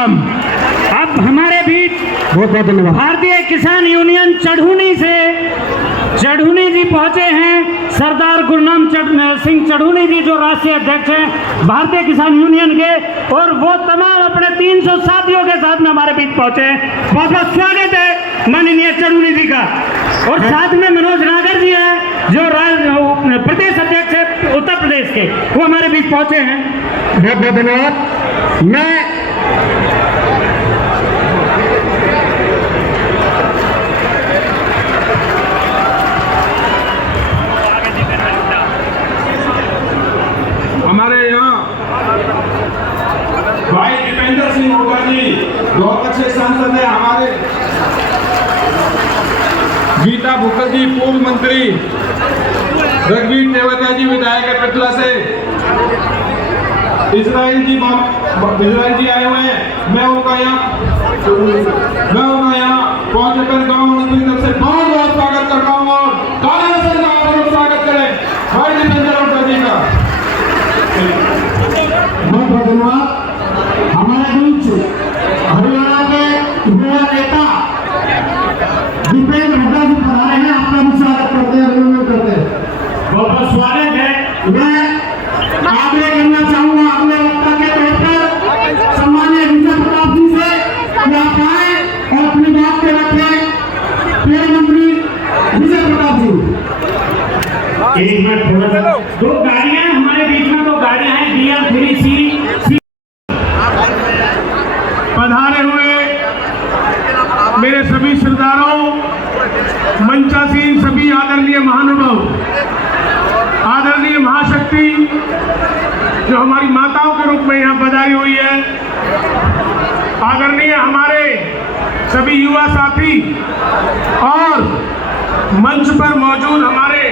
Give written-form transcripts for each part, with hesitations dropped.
प्रणाम। अब हमारे बीच बहुत बहुत धन्यवाद। भारतीय किसान यूनियन चढ़ूनी से चढ़ूनी जी पहुंचे हैं। सरदार गुरनाम सिंह चढ़ूनी जी जो राष्ट्रीय अध्यक्ष हैं भारतीय किसान यूनियन के, और वो तमाम अपने 300 साथियों के साथ में हमारे बीच पहुंचे हैं। बहुत बहुत स्वागत है माननीय चढ़ूनी जी का। और साथ में मनोज नागर जी है जो प्रदेश अध्यक्ष है उत्तर प्रदेश के, वो हमारे बीच पहुंचे हैं। बहुत बहुत धन्यवाद। मैं हमारे यहाँ भाई दीपेंद्र सिंह हुड्डा जी बहुत अच्छे सांसद है। हमारे गीता भुक्कल जी पूर्व मंत्री, रघुवीर तेवतिया जी विधायक है पिथला से, इजराइल जी आए हुए हैं। मैं उनका यहाँ पहुंचकर गाँव की तरफ से बहुत बहुत स्वागत करता हूँ और तालियों से स्वागत करें भाई दीपेंद्र हुड्डा जी का। बहुत बहुत धन्यवाद। हमारे बीच हरियाणा के युवा नेता दीपेंद्र हुड्डा जी पधारे हैं। आपका भी स्वागत करते हैं, अभिनंदन करते हैं। बहुत बहुत स्वागत है। मैं आग्रह करना चाहूंगा अपने वक्ता के तौर पर सम्मान्य विजय प्रताप जी से कि आप आए और अपनी बात के रखें। खेल मंत्री विजय प्रताप जी। एक मिनट थोड़ा सा, दो गाड़ियां हमारे बीच में, दो गाड़ियां हैं DR3C पधारे हुए मेरे सभी सरदारों, मंचासीन सभी आदरणीय महानुभाव, आदरणीय महाशक्ति जो हमारी माताओं के रूप में यहाँ पधारी हुई है, आदरणीय हमारे सभी युवा साथी और मंच पर मौजूद हमारे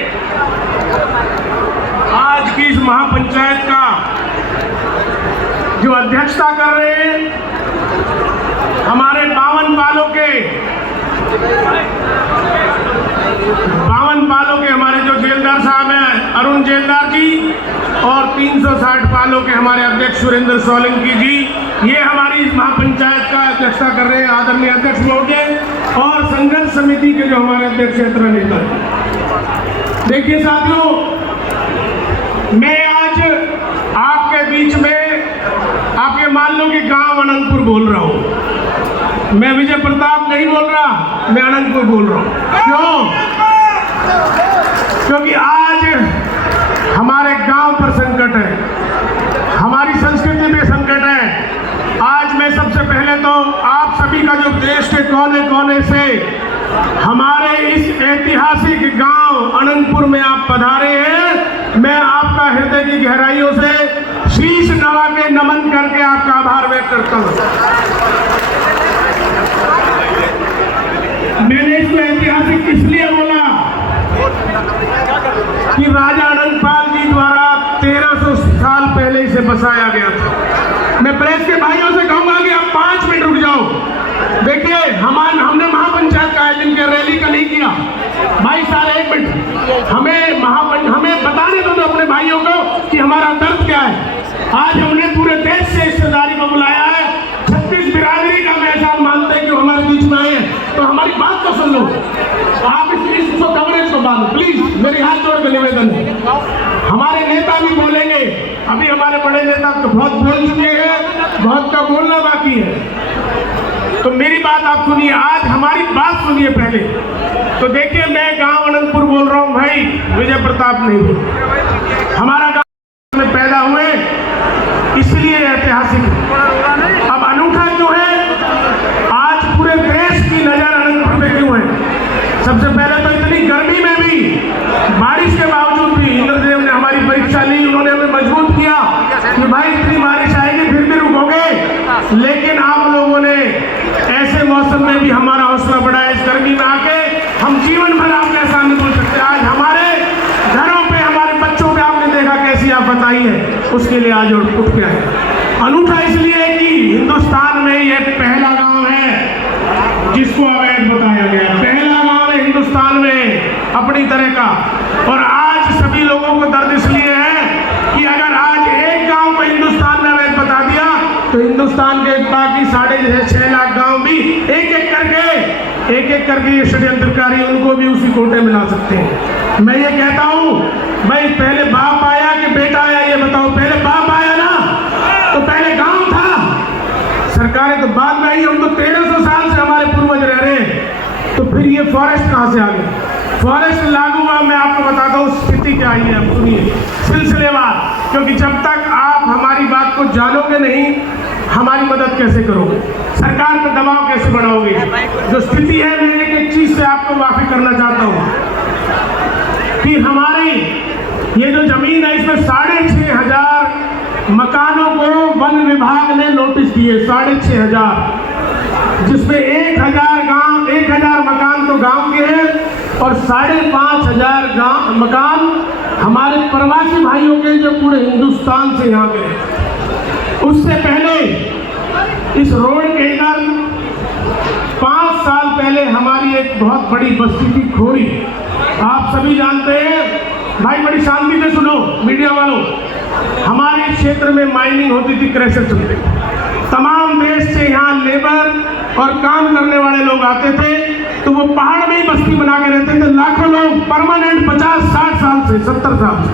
आज की इस महापंचायत का जो अध्यक्षता कर रहे हैं हमारे 52 पालों के हमारे जो जेलदार साहब हैं अरुण जेलदार जी, और 360 पालों के हमारे अध्यक्ष सुरेंद्र सोलंकी जी, ये हमारी इस महापंचायत का अध्यक्षता कर रहे हैं आदरणीय अध्यक्ष महोदय, और संघर्ष समिति के जो हमारे अध्यक्ष क्षेत्र नेता। देखिए साथियों, मैं आज आपके बीच में आप ये मान लो कि गांव अनंतपुर बोल रहा हूं। मैं विजय प्रताप नहीं बोल रहा, मैं अनंतपुर बोल रहा हूं। क्यों? क्योंकि आज हमारे गांव पर संकट है, हमारी संस्कृति में संकट है। आज मैं सबसे पहले तो आप सभी का जो देश के कोने कोने से हमारे इस ऐतिहासिक गांव अनंतपुर में आप पधारे हैं, मैं आपका हृदय की गहराइयों से शीश नवा के नमन करके आपका आभार व्यक्त करता हूं। मैंने इसको ऐतिहासिक इसलिए बोला कि राजा अनंतपाल जी द्वारा 1300 साल पहले इसे बसाया गया था। मैं प्रेस के भाइयों से कहूंगा कि आप 5 मिनट रुक जाओ। देखिए हमने महापंचायत का आयोजन किया, रैली का नहीं किया। भाई साहब 1 मिनट, हमें बताने दो अपने भाइयों को कि हमारा दर्द क्या है। आज हमने पूरे देश से रिश्तेदारी को बुलाया है, 36 बिरादरी का मैं एहसान मानते हैं कि हमारे बीच में आए हैं, तो हमारी बात को सुन लो। आप इसको कवरेज को बांधो प्लीज, मेरी हाथ जोड़ के निवेदन है। हमारे नेता भी बोलेंगे, अभी हमारे बड़े नेता तो बहुत बोल चुके हैं, बहुत का बोलना बाकी है, तो मेरी बात आप सुनिए, आज हमारी बात सुनिए पहले। तो देखिए, मैं गांव अनंतपुर बोल रहा हूं भाई, विजय प्रताप नहीं बोल। हमारा गांव में पैदा हुए इसलिए ऐतिहासिक। अब अनूठा जो है, आज पूरे देश की नजर अनंतपुर में क्यों है? सबसे पहले तो इतनी गर्मी में भी, बारिश के बावजूद भी इंद्रदेव ने हमारी परीक्षा ली, उन्होंने हमें मजबूत किया कि भाई इतनी बारिश आएगी फिर भी रुकोगे। लेकिन आप लोगों ने ऐसे मौसम में भी हमारा हौसला बढ़ाया। इस गर्मी में आके हम जीवन भर आपके सामने बोल सकते हैं। आज हमारे घरों पे हमारे बच्चों पे आपने देखा कैसी आप बताई है, उसके लिए आज उठ के आए। अनूठा इसलिए कि हिंदुस्तान में ये पहला गांव है जिसको अवैध बताया गया, पहला गांव है हिंदुस्तान में अपनी तरह का। और आज सभी लोगों को दर्द इसलिए है कि अगर आज एक गांव को हिंदुस्तान में अवैध बता दिया तो हिंदुस्तान के बाकी 6.5 लाख गांव भी एक एक करके ये षड्यंत्रकारी उनको भी उसी कोटे में ला सकते हैं। मैं ये कहता हूं भाई, पहले बाप आया कि बेटा आया, ये बताओ। पहले बाप आया ना, तो पहले गांव था, सरकारें तो बाद में आई। हम तो 1300 साल से हमारे पूर्वज रह रहे हैं, तो फिर ये फॉरेस्ट कहां से आ गए? फॉरेस्ट लागू हुआ, मैं आपको बताता हूँ स्थिति क्या आई है। आप सुनिए सिलसिलेवार, क्योंकि जब तक आप हमारी बात को जानोगे नहीं, हमारी मदद कैसे करोगे, सरकार पर दबाव कैसे बढ़ाओगे? जो स्थिति है, मैं एक चीज से आपको वाकिफ करना चाहता हूँ कि हमारी ये जो जमीन है, इसमें 6,500 मकानों को वन विभाग ने नोटिस दिए, 6,500, जिसमें 1,000 मकान तो गांव के हैं और 5,500 मकान हमारे प्रवासी भाइयों के, जो पूरे हिंदुस्तान से यहाँ पे हैं। उससे पहले इस रोड के इधर 5 साल पहले हमारी एक बहुत बड़ी बस्ती थी खोरी। आप सभी जानते हैं भाई, बड़ी शांति से सुनो मीडिया वालों, हमारे क्षेत्र में माइनिंग होती थी, क्रशर चलते, तमाम देश से यहाँ लेबर और काम करने वाले लोग आते थे, तो वो पहाड़ में ही बस्ती बना के रहते थे, लाखों लोग परमानेंट 50-60 साल से, 70 साल से।